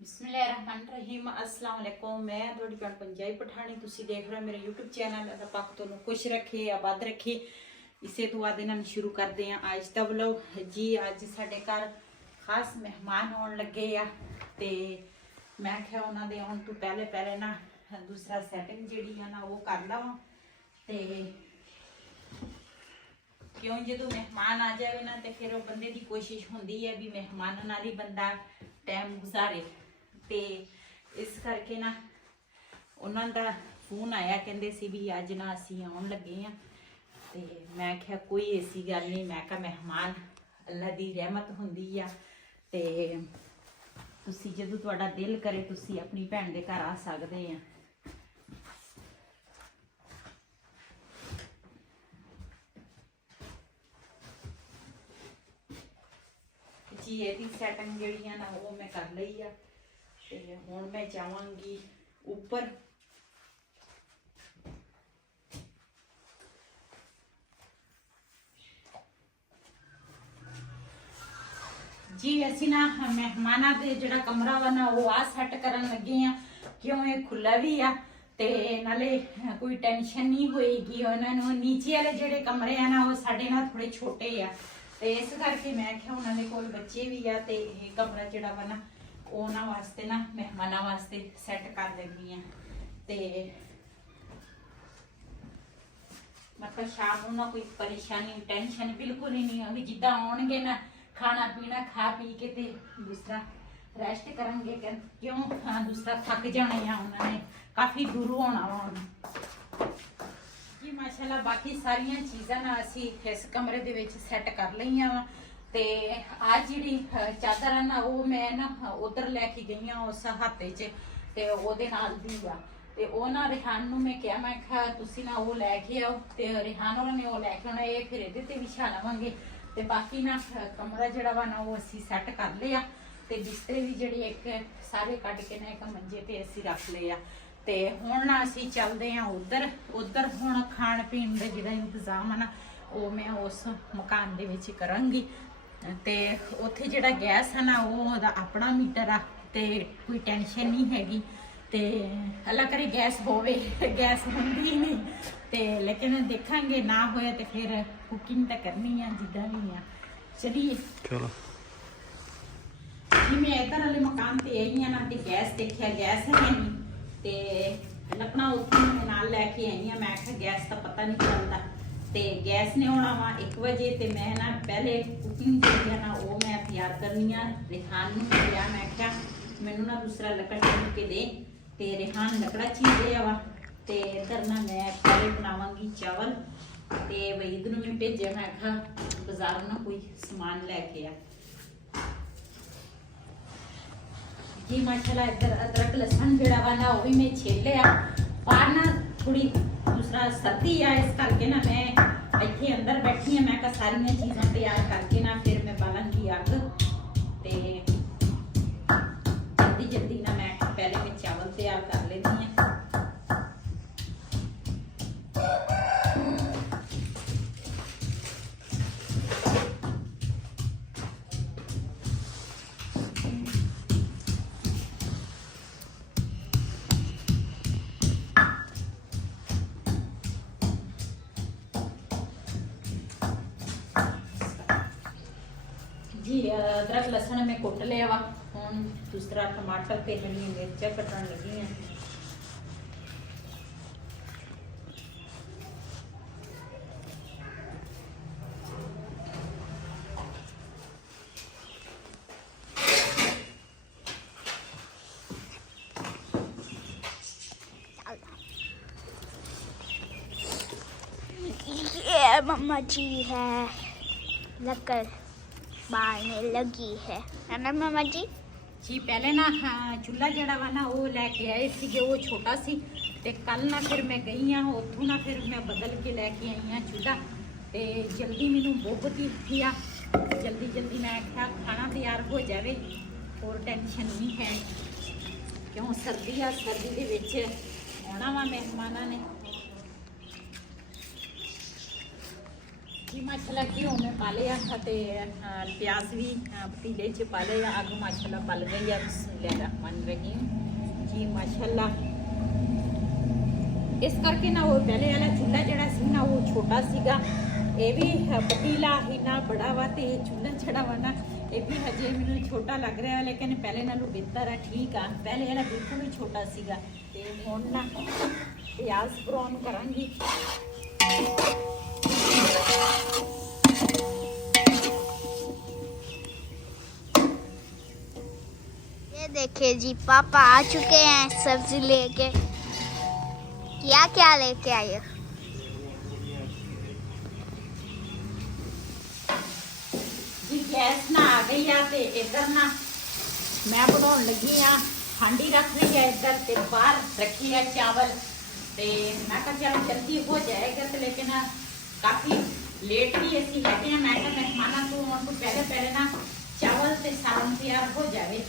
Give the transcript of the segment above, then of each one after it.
ਬਿਸਮਿਲ੍ਲਾਹਿਰਰਹਿਮਾਨਿਰਰਹੀਮ अस्सलाम वालेकुम। मैं थोड़ी भैन पंजाबी पठानी तुसी देख रहे हो मेरा यूट्यूब चैनल। अल्लाह पाक तुहानू खुश रखे आबाद रखे। इसे दुआ दे नाल शुरू करते हैं आज दा व्लॉग जी। अज साडे घर खास मेहमान आउण लगे आ ते मैं आख्या उन्हां दे आउण तो पहले ना दूसरा सैटिंग जिहड़ी है ना वो कर लवां ते क्यों जो मेहमान आ जाए ना तो फिर बंदे की कोशिश होंदी है भी मेहमान नाल ही बंदा टाइम गुजारे। तो इस करके ना उन्होंने दा फोन आया कहते सी भी अज ना असी आउण लगे हाँ तो मैं आख्या कोई ऐसी गल नहीं। मैं कहा मेहमान अल्लाह की रहमत होंदी आ ते तुसी जदों तुहाडा दिल करे तुसी अपनी भैन दे घर आ सकदे आ। जी ये सैटिंग जी है ना वो मैं कर ली है तो हुण मैं जावांगी ऊपर। जी असी ना मेहमाना दे जिहड़ा कमरा वा ना वो आ सैट करन लगे हैं क्यों ये खुला भी आ ते नाले कोई टेंशन नहीं होएगी। उन्होंने नीचे वाले जिहड़े कमरे हैं ना वो साडे ना थोड़े छोटे आ तो इस करके मैं आख्या उन्होंने कोल बच्चे भी आ तो ये कमरा जिहड़ा वा ना उन्हां वास्ते ना मेहमानां वास्ते सैट कर लगी हैं ते मतलब शाम को ना कोई परेशानी टेंशन बिल्कुल ही नहीं होगी। जिद्दां आउणगे ना खाना पीना खा पी के ते दूसरा रेस्ट करेंगे क्यों हाँ दूसरा थक जाना है उन्होंने काफ़ी दूरों आना वा जी माशाल्लाह। बाकी सारिया चीज़ां ना असी इस कमरे दे विच सैट कर लईआं वा ते आ जिहड़ी चादर है ना वो मैं ना उधर लैके गई हाँ उस हाथे च ते ओहदे नाल दी आ ते ओह ना रिहान नूं मैं कहा मैं कहा तुसी ना वो लैके आओ ते रिहान होरां ने वो लैके आउणा ये फिर इहदे ते विछा लवांगे ते बाकी ना कमरा जिहड़ा वा ना वो असी सैट कर लिया ते बिस्तरे भी जिहड़े एक सारे कट के ना एक मंजे ते असी रख लिया ते हुण ना असी चलदे हां उधर। उधर हुण खाण पीण दा जिहड़ा इंतजाम है ना वो मैं उस मकान दे विच करांगी ते उत्थे जिहड़ा गैस है ना वो ओहदा अपना मीटर आ ते कोई टेंशन नहीं हैगी ते अल्लाह करे गैस होवे गैस होंदी ही नहीं ते लेकिन देखांगे ना होया तो फिर कुकिंग तो करनी है जिद्दां भी आ। चलिए चलो जी मैं इधर वाले मकान ते आई हाँ ना ते गैस देखिया गैस है नहीं ते लपना उत्थों मैं नाल लैके आई हाँ। मैं आख्या गैस का पता नहीं चलता ते गैस ने आना वा 1 बजे ते मैं ना पहले कुकिंग जी है ना वो मैं तैयार करनी है। रिहान नूं कहा मैं आख्या मैनू ना दूसरा लकड़ चुन के दे ते रिहान लकड़ा चीज़ वा ते इधर ना मैं पहले बनावांगी चावल ते वहीद नूं मैं भेजिया मैं आख्या बाजार ना कोई समान लैके आ जी माशाल्लाह। इधर अदरक लसन जिहड़ा वा ना वो भी मैं छील लिया। बाहर ना थोड़ी दूसरा सर्दी आ इस करके ना मैं इत्थे अंदर बैठी हाँ। मैं कहा सारियां चीज़ां तैयार करके ना फिर मैं बालांगी अग ते जल्दी जल्दी ना मैं पहले मैं चावल तैयार कर लेती हैं। जी अदरक लसन में कुट लिया वा हुण दूसरा टमाटर ते हरी मिर्च कटन लगी हैं। ये मम्मा जी है लकड़ बारने लगी है ना मम्मा जी। जी पहले ना हाँ चूल्हा जड़ा वा ना वो लैके आए थे वो छोटा सी ते कल ना फिर मैं गई हाँ उतों ना फिर मैं बदल के लैके आई हाँ चूल्हा ते जल्दी मैनू बहुत ही थी आ जल्दी मैं आख्या खाना तैयार हो जाए और टेंशन नहीं है क्यों सर्दी आ सर्दी दे विच आना वा मेहमानां ने जी माशाल्लाह घ्यो में पा लिया ते प्याज भी पतीले च पा लिया। आग माशाल्लाह पल गई है। बिस्मिल्लाहिर्रहमानिर्रहीम जी माशाल्लाह। इस करके ना वो पहले वाला चूल्हा जड़ा सी ना वो छोटा सीगा, ये भी पतीला ही ना बड़ा वा ते चूल्हा जड़ा वा ना ये भी हजे मैनू छोटा लग रहा है, लेकिन पहले नालों बेहतर है, ठीक है। पहले वाला बिल्कुल ही छोटा सीगा। ते हुण ना प्याज ब्राउन करांगी। ये देखिए जी, पापा आ चुके हैं सब्जी लेके। क्या क्या लेके आए? जी गैस ना आ गई है ते इधर ना मैं बनाने लगी हाँ। हांडी रख ली है इधर ते बाहर रखी है चावल। ते मैं कहा चलो जल्दी हो जाएगा, तो लेकिन काफी लेट भी ऐसी है। मैं कहा मेहमाना तो उनको पहले पहले ना चावल ते सालन तैयार हो जाए।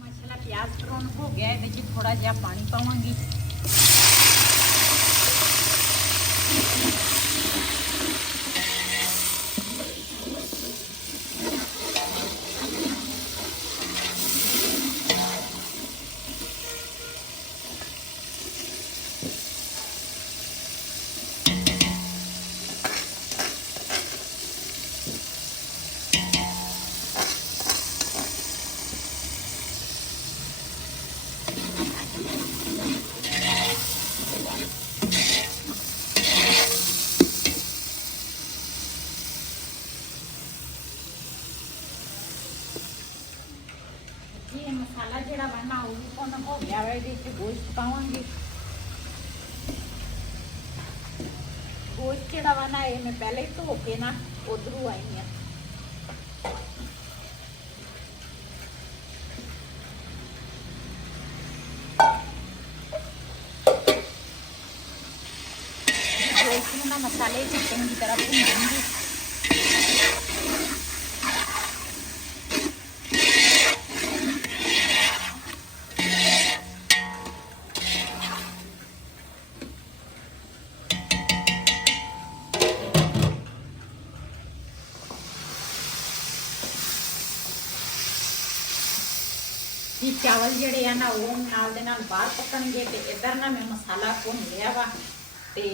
माशाल्लाह प्याज ब्राउन हो गया है। जी थोड़ा जहा पानी पावांगी। ये मसाला जड़ा वा ना वो भी कौन हो गया है। ये गोश्त पावांगी। गोश्त जड़ा वा ना ये मैं पहले ही धो के ना उधरों आई हूँ। गोश्त में ना मसाले चंगी तरह भूनूंगी। जी चावल जड़े है ना वो नाल दे नाल बाहर पकणगे। ते इधर ना मैं मसाला भुन लिया वा ते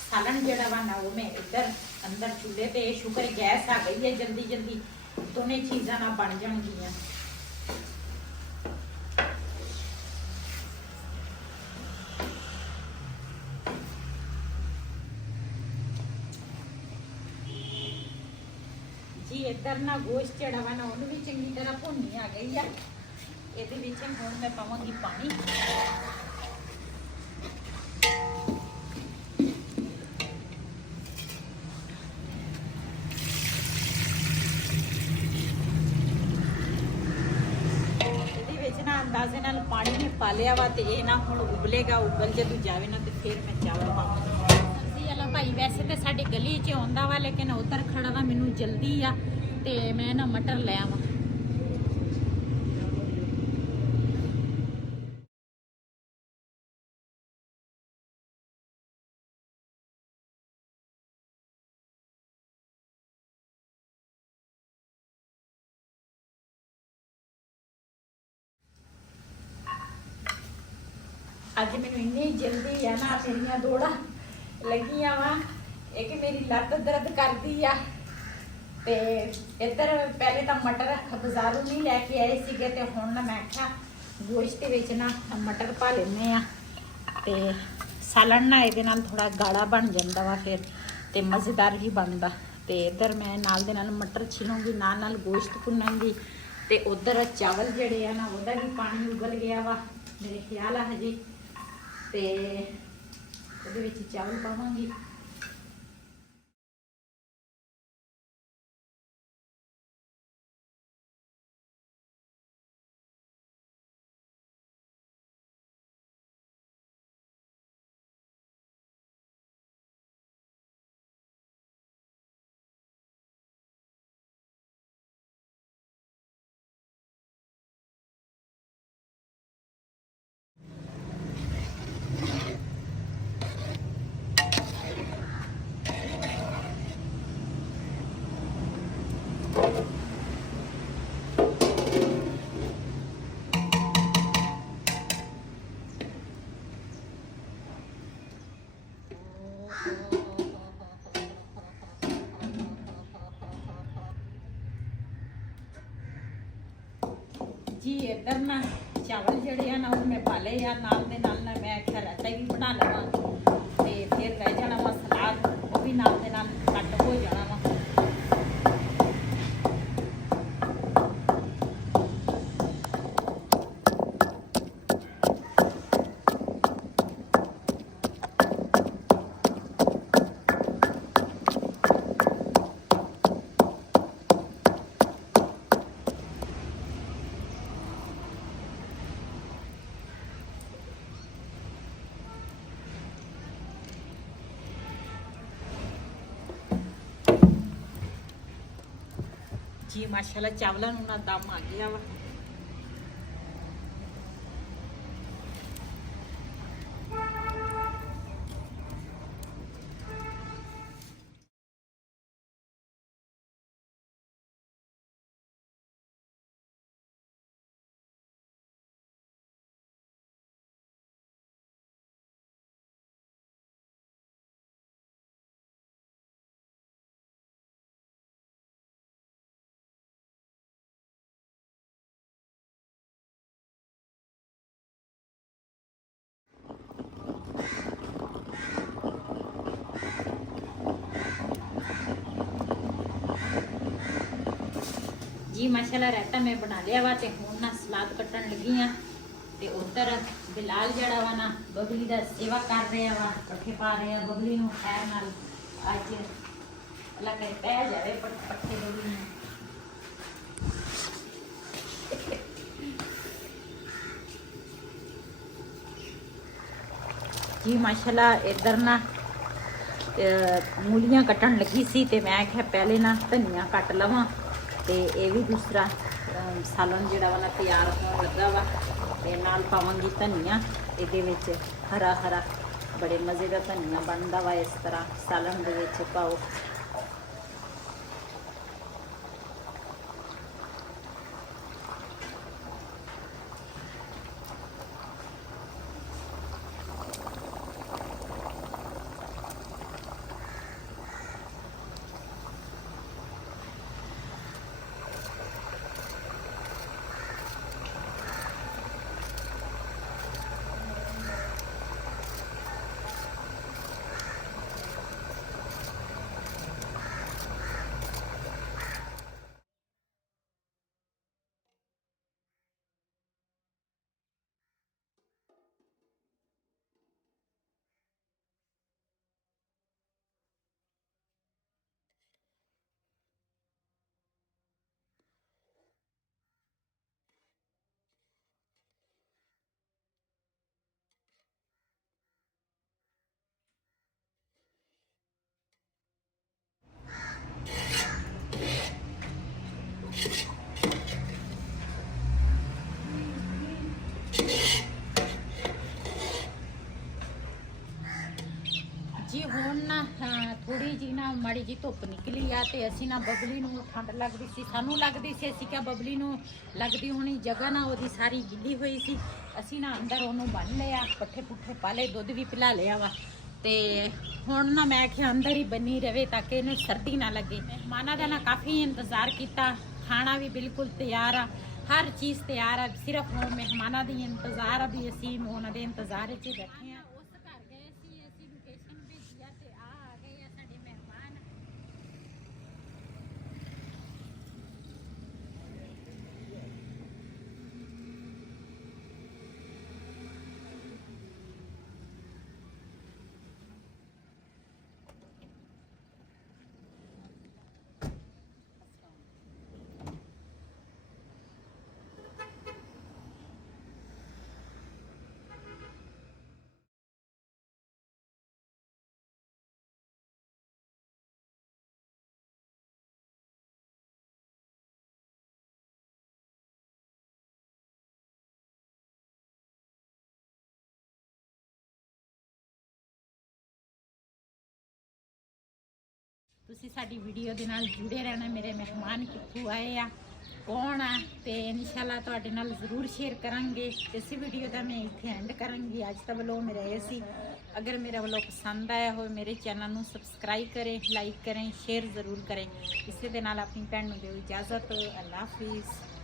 सालन जड़ा वा ना वो मैं इधर अंदर चूल्हे पे, शुक्र गैस आ गई है, जल्दी जल्दी दोनों चीज़ां ना बन जाणगियां। जी इधर ना गोश्त जड़ा वा ना उन्होंने भी चंगी तरह भुननी आ गई है। ये हुण मैं पावांगी पानी। ना अंदाजे नाल पानी में पा लिया वा ते ये ना हुण उबलेगा। उबल जदों जावे ना ते फिर मैं चावल पावांगी। सब्जी वाला भाई वैसे तो साडी गली च आउंदा वा, लेकिन उधर खड़ा वा, मैनूं जल्दी आ ते मैं ना मटर ले आवां। अज मैनूं इन्नी जल्दी है ना, मेरिया दौड़ा लगियां वा। एक मेरी लत्त दर्द करती आ ते इधर पहले तो मटर बाजारों नहीं लैके आए सीगे ते हुण ना मैं आख्या गोश्त दे विच ना मटर पा लैने आ ते सालन ना इहदे नाल थोड़ा गाढ़ा बन जांदा वा फिर ते मज़ेदार भी बनदा। ते इधर मैं नाल दे नाल मटर छिलूंगी, नाल गोश्त भुनांगी ते उधर चावल जड़े आ ना उहदा भी पानी उबल गया वा मेरे ख्याल आ हजे। ते ਉਹਦੇ ਵਿੱਚ ਚਾਵਲ ਪਾਵਾਂਗੀ। ਇੱਧਰ ਨਾ ਚਾਵਲ ਜਿਹੜੇ ਆ ਨਾ ਉਹ ਮੈਂ ਪਾ ਲਏ ਆ, ਨਾਲ ਦੇ ਨਾਲ ਨਾ ਮੈਂ ਆਖਿਆ ਰਾਇਤਾ ਵੀ ਬਣਾ ਲਵਾਂ ਤੇ ਫਿਰ ਰਹਿ ਜਾਣਾ ਵਾ ਸਲਾਦ, ਉਹ ਵੀ ਨਾਲ ਦੇ ਨਾਲ ਕੱਟ ਹੋ ਜਾਣਾ ਵਾ। ਜੀ ਮਾਸ਼ਾਅੱਲਾ ਚਾਵਲਾਂ ਨੂੰ ਨਾ ਦਮ ਆ ਗਿਆ ਵਾ। जी माशाल्लाह रायता मैं बना लिया वा ते हुण ना सलाद कट्टन लगी हाँ ते उधर बिलाल जड़ा वा ना बबली दा सेवा कर रहे वा, पट्ठे पा रहे हैं बबली नूं खैर नाल। अज अल्लाह करे पै जावे पट्ठे बबली नूं। जी माशाल्लाह इधर ना मूलियां कट्टन लगी सी ते मैं आख्या पहले ना धनिया कट लवां ते ये भी दूसरा सालन जिहड़ा वा ना तैयार होने लगा वा ते नाल पावांगी धनिया। इहदे विच हरा हरा बड़े मज़े का धनिया बनदा वा, इस तरह सालन दे विच पाओ। जी हुण ना थोड़ी जी ना माड़ी जी धुप निकली आ ते असी ना बबली नूं ठंड लगदी सी, सानू लगदी सी, असी क्या बबली नूं लगदी होनी जगह ना ओदी सारी गिल्ली हुई सी। असी ना अंदर ओनू बन लिया, पट्ठे पुट्ठे पाले, दुध भी पिला लिया वा ते हुण ना मैं आख्या अंदर ही बनी रहे ताकि इन्हूं सर्दी ना लगे। मेहमानां दा ना काफ़ी इंतज़ार किया, खाना भी बिल्कुल तैयार आ, हर चीज़ तैयार आ, सिर्फ हुण मेहमानां दी इंतज़ार आ भी असी उन्हां दे इंतज़ार च बैठे आ। ਤੁਸੀਂ ਸਾਡੀ ਵੀਡੀਓ ਦੇ ਨਾਲ ਜੁੜੇ ਰਹਿਣਾ। ਮੇਰੇ ਮਹਿਮਾਨ ਕਿੱਥੋਂ ਆਏ ਆ, ਕੌਣ ਆ, ਤੇ ਇਨਸ਼ਾਅੱਲਾ ਤੁਹਾਡੇ ਨਾਲ ਜ਼ਰੂਰ ਸ਼ੇਅਰ ਕਰਾਂਗੇ। ਇਸ ਵੀਡੀਓ ਦਾ ਮੈਂ ਇੱਥੇ ਐਂਡ ਕਰਾਂਗੀ। ਅੱਜ ਦਾ ਵਲੋਗ ਮੇਰਾ ਇਹ ਸੀ। ਅਗਰ ਮੇਰਾ ਵਲੋਗ ਪਸੰਦ ਆਇਆ ਹੋਵੇ ਮੇਰੇ ਚੈਨਲ ਨੂੰ ਸਬਸਕ੍ਰਾਈਬ ਕਰੇ, ਲਾਈਕ ਕरें, ਸ਼ੇਅਰ ਜ਼ਰੂਰ ਕरें। ਇਸੇ ਦੇ ਨਾਲ ਆਪਣੀ ਭੈਣ ਨੂੰ ਦਿਓ ਇਜਾਜ਼ਤ। ਅੱਲਾ ਹਾਫਿਜ਼।